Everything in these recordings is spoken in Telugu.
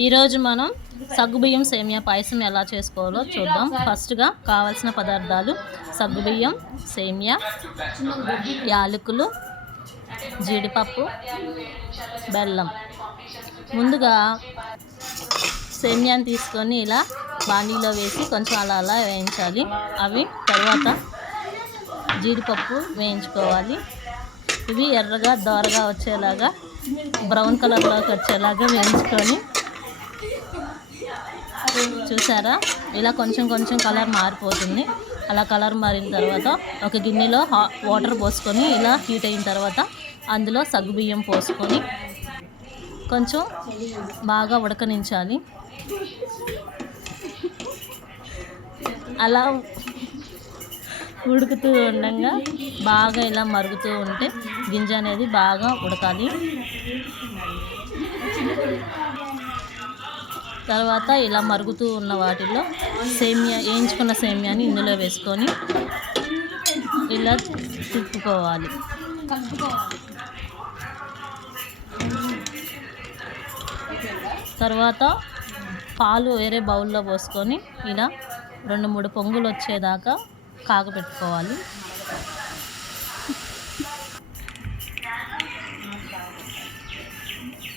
ఈరోజు మనం సగ్గుబియ్యం సేమియా పాయసం ఎలా చేసుకోవాలో చూద్దాం. ఫస్ట్గా కావాల్సిన పదార్థాలు సగ్గుబియ్యం, సేమియా, యాలకులు, జీడిపప్పు, బెల్లం. ముందుగా సేమియాని తీసుకొని ఇలా బాణీలో వేసి కొంచెం అలా అలా వేయించాలి. అవి తర్వాత జీడిపప్పు వేయించుకోవాలి. ఇవి ఎర్రగా దోరగా వచ్చేలాగా బ్రౌన్ కలర్లోకి వచ్చేలాగా వేయించుకొని, చూసారా ఇలా కొంచెం కొంచెం కలర్ మారిపోతుంది. అలా కలర్ మారిన తర్వాత ఒక గిన్నెలో వాటర్ పోసుకొని ఇలా హీట్ అయిన తర్వాత అందులో సగ్గుబియ్యం పోసుకొని కొంచెం బాగా ఉడకనించాలి. అలా ఉడుకుతూ ఉండగా బాగా ఇలా మరుగుతూ ఉంటే గింజ అనేది బాగా ఉడకాలి. తర్వాత ఇలా మరుగుతూ ఉన్న వాటిల్లో సేమియా వేయించుకున్న సేమియాని ఇందులో వేసుకొని ఇలా తిప్పుకోవాలి. తర్వాత పాలు వేరే బౌల్లో పోసుకొని ఇలా 2-3 పొంగులు వచ్చేదాకా కాగబెట్టుకోవాలి.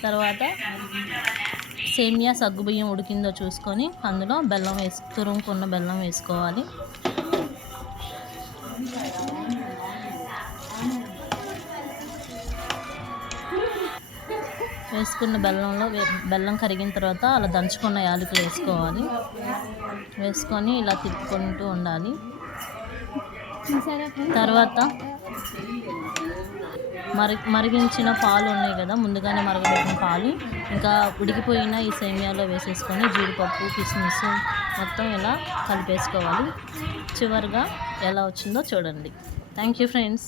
తర్వాత సేమియా సగ్గుబియ్యం ఉడికిందో చూసుకొని అందులో తురుముకున్న బెల్లం వేసుకోవాలి. వేసుకున్న బెల్లం కరిగిన తర్వాత అలా దంచుకున్న యాలకులు వేసుకోవాలి. వేసుకొని ఇలా తిప్పుకుంటూ ఉండాలి. తర్వాత మరిగించిన పాలు ఉన్నాయి కదా, ముందుగానే మరగబెట్టిన పాలు ఇంకా ఉడికిపోయిన ఈ సేమియాలో వేసేసుకొని జీడిపప్పు, కిస్మిస్ మొత్తం ఇలా కలిపేసుకోవాలి. చివరిగా ఎలా వచ్చిందో చూడండి. Thank you friends.